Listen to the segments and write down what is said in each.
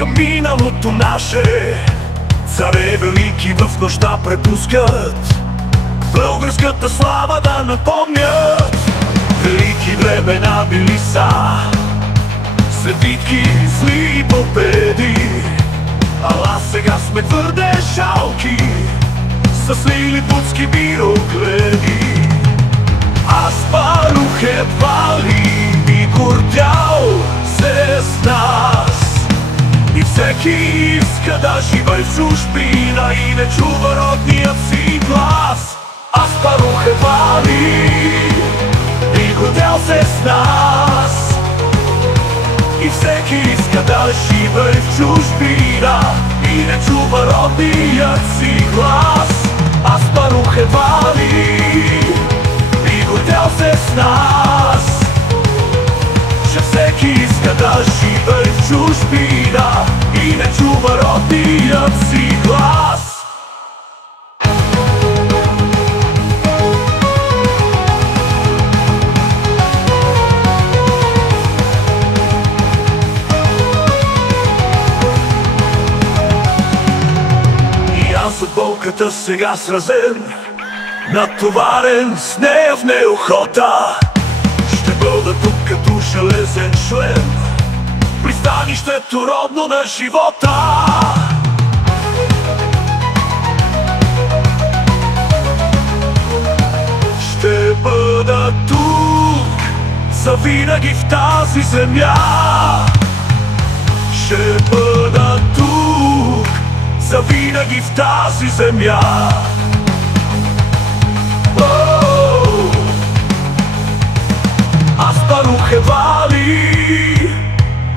към миналото наше. Царе велики в нощта препускат българската слава да напомнят. Велики времена били са, след битки, зли и победи. Ала сега сме твърде жалки, с лилипутски бирогледи. Аспарух едва ли би гордял се с нас, и всеки иска да живее в чужбина и не чува родният си глас. Аспарух едва ли би гордял се с нас, и всеки иска да живее в чужбина и не чува родният си глас. Аспарух едва ли би гордял се с нас, че всеки иска да живее в чужбина и не чува родният си глас. От болката сега сразен, натоварен с нея в неохота. Ще бъда тук като железен член, пристанището родно на живота. Ще бъда тук завинаги в тази земя. Ще бъда тук завинаги в тази земя. Аспарух едва ли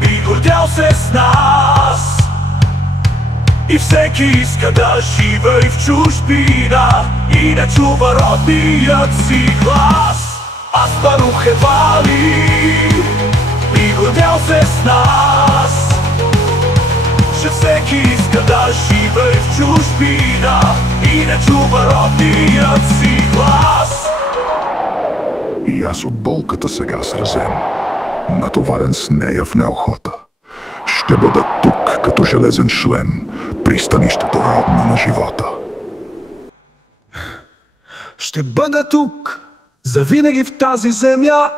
би гордял се с нас, и всеки иска да живее в чужбина и не чува родният си глас. Аспарух едва ли би гордял се с нас, че всеки иска да живее в чужбина и не чува родният си глас. И аз от болката сега сразен, натоварен с нея в неохота. Ще бъда тук като железен член, пристанището родно на живота. Ще бъда тук завинаги в тази земя.